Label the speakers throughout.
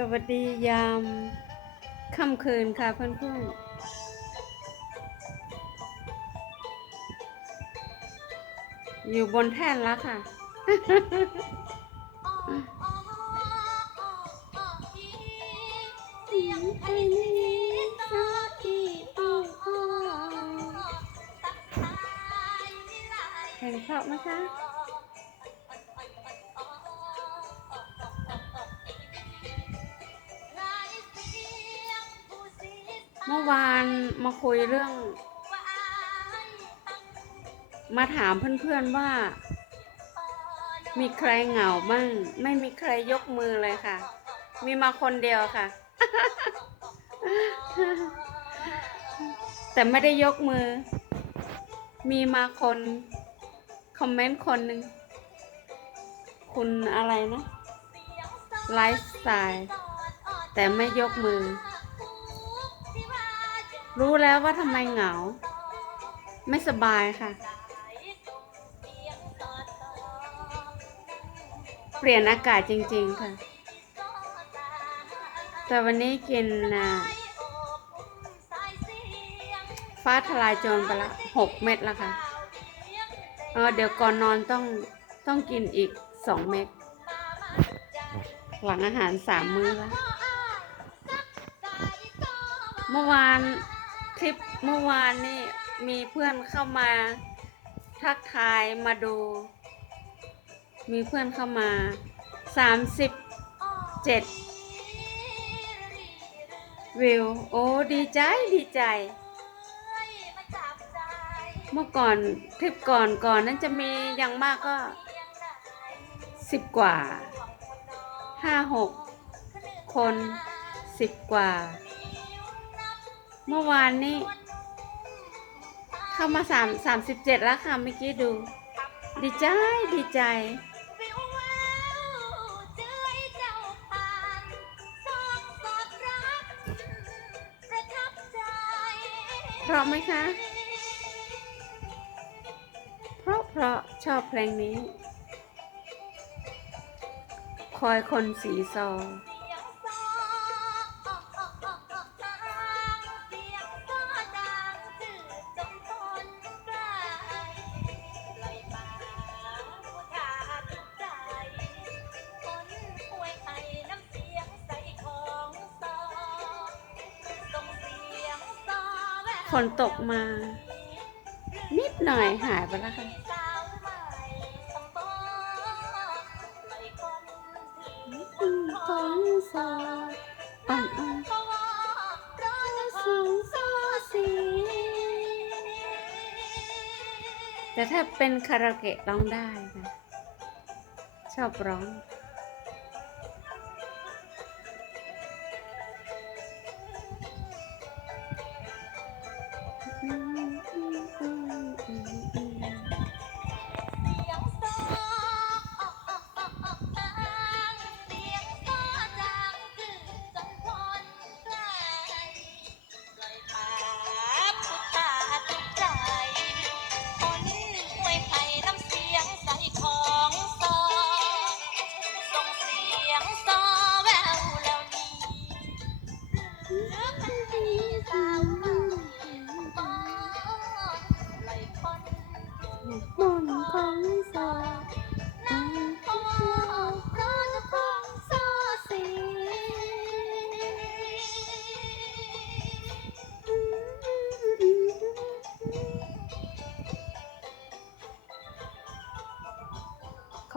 Speaker 1: สวัสดียามค่ำคืนค่ะเพื่อนๆอยู่บนแท่นแล้วค่ะ
Speaker 2: เสียงเพลงนี้สักทีโอ้โห
Speaker 1: เพลงเพราะไหมคะ เมื่อวานมาคุยเรื่อง มาถามเพื่อนๆว่า มีใครเหงาบ้างไม่มีใครยกมือเลยค่ะ มีมาคนเดียวค่ะ แต่ไม่ได้ยกมือ มีมาคนคอมเมนต์คนหนึ่งคุณอะไรนะไลฟ์สไตล์แต่ไม่ยกมือ รู้แล้วว่าทำไมเหงา ไม่สบายค่ะ เปลี่ยนอากาศจริง ๆ ค่ะ แต่วันนี้กินนะฟ้าทลายโจรไปละหกเม็ดแล้วค่ะ เออเดี๋ยวก่อนนอนต้องต้องกินอีกสองเม็ดหลังอาหารสามมื้อแล้ว เมื่อวาน คลิปเมื่อวานนี่มีเพื่อนเข้ามาทักทายมาดู มีเพื่อนเข้ามาสามสิบเจ็ดวิวโอ้ดีใจดีใจ เมื่อก่อนคลิปก่อนก่อนนั้นจะมีอย่างมากก็สิบกว่าห้าหกคนสิบกว่า เมื่อวานนี้เข้ามาสามสามสิบเจ็ดแล้วค่ะเมื่อกี้ดู ดีใจดีใจ เพราะไหมคะ เพราะเพราะชอบเพลงนี้ คอยคนสีซอ ฝนตกมา นิดหน่อยหายไปแล้วค่ะ
Speaker 2: ของสอ
Speaker 1: อ่อนอ่อน
Speaker 2: สูงซสี
Speaker 1: แต่ถ้าเป็นคาราเกะร้องได้ค่ะชอบร้อง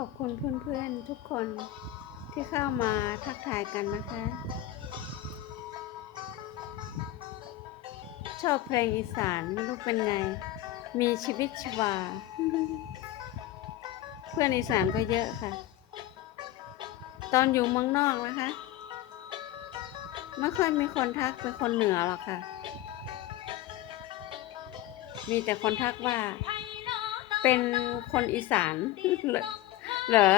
Speaker 2: ขอ
Speaker 1: บคุณเพื่อนๆทุกคนที่เข้ามาทักทายกันนะคะ ชอบเพลงอีสานไม่รู้เป็นไง มีชีวิตชีวา เพื่อนอีสานก็เยอะค่ะ ตอนอยู่เมืองนอกนะคะ ไม่ค่อยมีคนทักเป็นคนเหนือหรอกค่ะ มีแต่คนทักว่า เป็นคนอีสาน เหรอ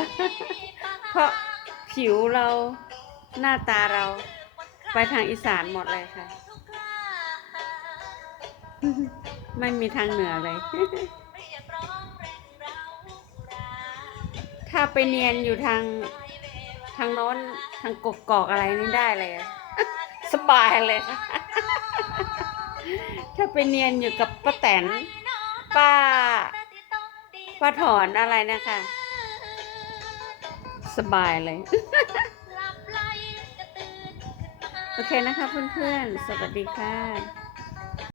Speaker 1: เพราะผิวเราหน้าตาเราไปทางอีสานหมดเลยค่ะ ไม่มีทางเหนือเลย ถ้าไปเนียนอยู่ทางทางโน้นทางกกกอกอะไรนี่ได้เลยสบายเลยค่ะ ถ้าไปเนียนอยู่กับป้าแตนป้าป้าถอนอะไรนะคะ สบายเลย โอเคนะคะเพื่อนๆ สวัสดีค่ะ